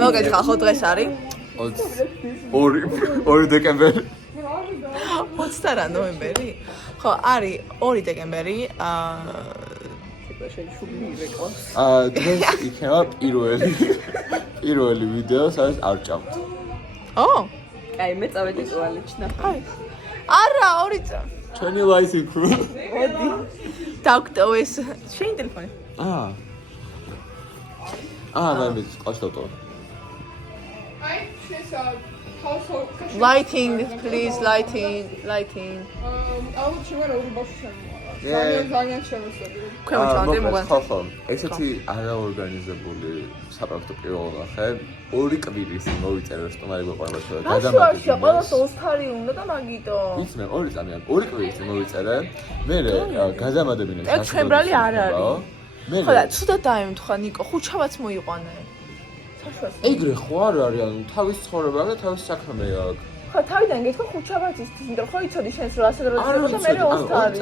მოგეთხა ხო დღეს არის 2 დეკემბერი 20 რა ნოემბერი ხო არის 2 დეკემბერი დღეს იქნება პირველი ვიდეო სადაც არ ჭამთ ო კაი მე წავედი ტუალეტში აი არა 2 წა ჩვენი ლაისი ქრო მოდი დოქტორ ეს შენ ტელეფონი მე ყაშტო lighting please lighting ქვემოჩვენე მოგან ხო ესეთი არაორგანიზებული საპრაქტიკო პირველ ნახე 2 კვირის მოვიწერე სტუმარი გვეყარება ჩვენ გადამაგდია ყველას ოსტარი უნდა და მაგიტო იცი მე 2 წამიან 2 კვირის მოვიწერე მე გადამადებინე ეგ ჩვენბრალი არ არის ხო და ცუდად დაემთხვა ნიკო ხუჩავაც მოიყვანა ეგრე ხო არ არის ანუ თავის ცხოვრება და თავის საქმე აქვს ხო თავიდან გეთქვა ხუჩავაც ის იმიტომ ხო იცოდი შენს რა ასეთ როცა და მე ოსტარი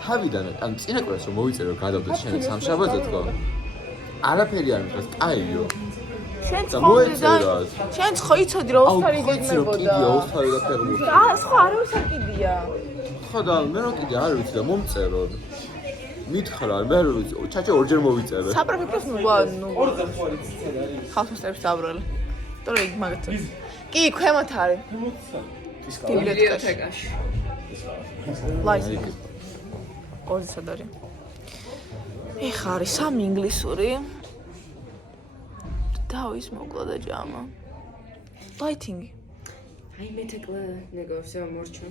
თავიდან ან წინა კვირას რომ მოვიწერე გადავდეთ შენ სამშაბათზე თქო არაფერი არ მითხრას კაიო შენ ხო იცოდი რომ ოსტარი გეკნებოდა ოსტარი და ფერმუ სხვა არავის არ კიდია ხო და მე რო კიდე არ ვიცი და მომწერო მითხრა მე არ ვიცი ჩაჩე ორჯერ მოვიწერე საპროფესიო ხალხოსტებს დაბრალე თორე იქ მაგათ კი ქვემოთ არის ბიბლიოთეკაში ლაისი ორი სადარი ეხა არის 3 ინგლისური დავის მოკლა და ჯამა ლაითინგი აი მე თეკლე ნეგოსიო მორჩო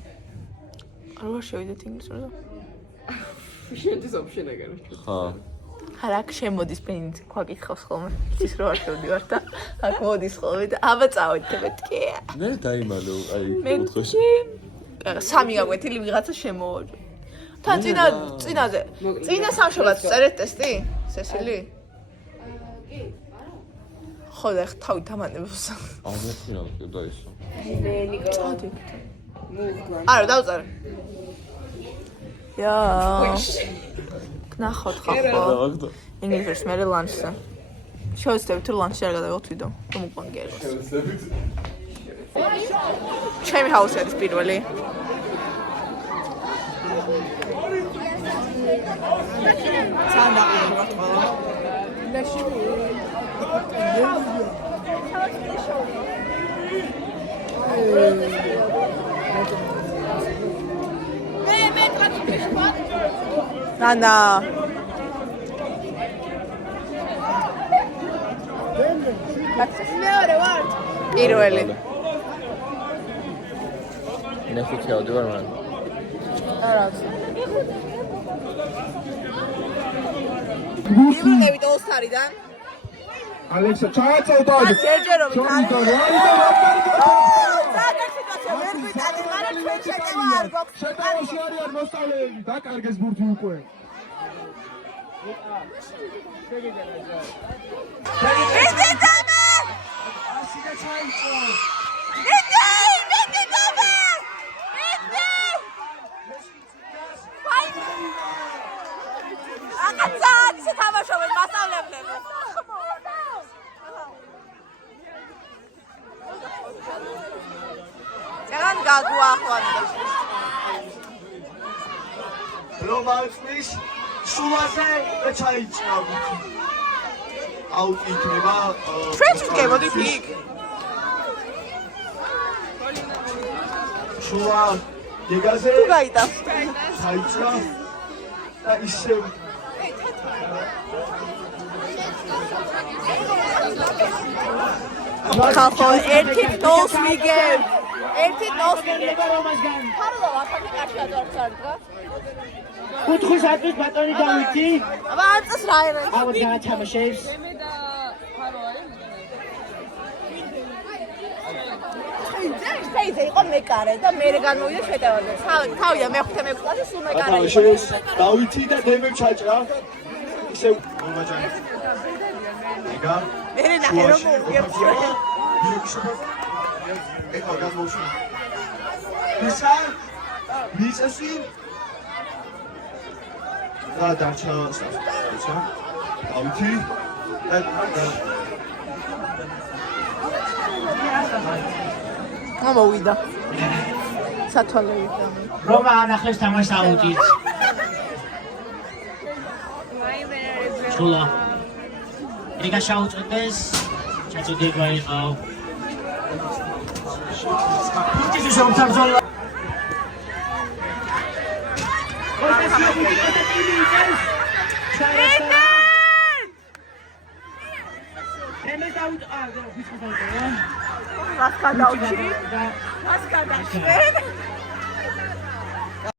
არ შევიდეთ ინგლისურზე შენთვის ოფშენ აგარ ხო არა შემოდის პენით ქვაკითხავს ხოლმე ის რო არ შევდივარ და აქ მოდის ხოლმე და აბა წავედი მეთქი მე დაიმალო აი მეთქი 3 გაგვეთილი ვიღაცა შემოვაჯო თან წინაზე წინა სამშაბათს წერეთ ტესტი სესილი კი ხო და თავი დამანებს მე ხირავ და ისო მე ნიკო არა დავწერე ნახოთ ხო ინგლისურს მე ლანჩზე შევეცდებით თუ ლანჩზე არ გადავიღოთ ვიდეო რომ უყვან გეროს ჩემი ჰაუსი არის პირველი სანდაყი ვარ ყველა ნანა მეორე ვარ პირველი მე ხუთი ავდივარ მაგრამ არა იბნებით ოსტარიდან ალექსა ჩააწევდა ჯერჯერობით არის შეტევაში არიან მოსწავლეები დაკარგეს ბურთი უკვე რომანის სულაზე და ჩაიჭრა აუტ იქნება ფრენჩი გემოდით იქ სულა დეგაზე თუ გაიდა ჩაიჭრა და ისევ ხალხო ერთი ნოლს მიგებ ერთი ნოლს მიგებ ფარულად ახალი კაცი ადარცარდგა კუთხისათვის ბატონი დავითი აბა აწეს რა ერა აუ გაჩამაშებს მე და ფარო არის შეიძლება იყო მეკარე და მე განმოვიდა შეტევაზე თავია მეხუთე მეკვლაზე სულ მეკარე დავითი და დემემ ჩაჭრა ისევ მომაჯანი იგა მე ნახე რომ მოვიგებ ეხლა გამოვშვა ისა მისასი და დარჩა საცა დავითი მოვიდა. სათვალე ვიდა. რომა ანახეს თამაშს აუჭირს. ჩულა. ეგა შეუწოდეს. ჩაწოდება იყო. ფუტკის მომწარზოლა. მას გადავჭი. მას გადაშვენ.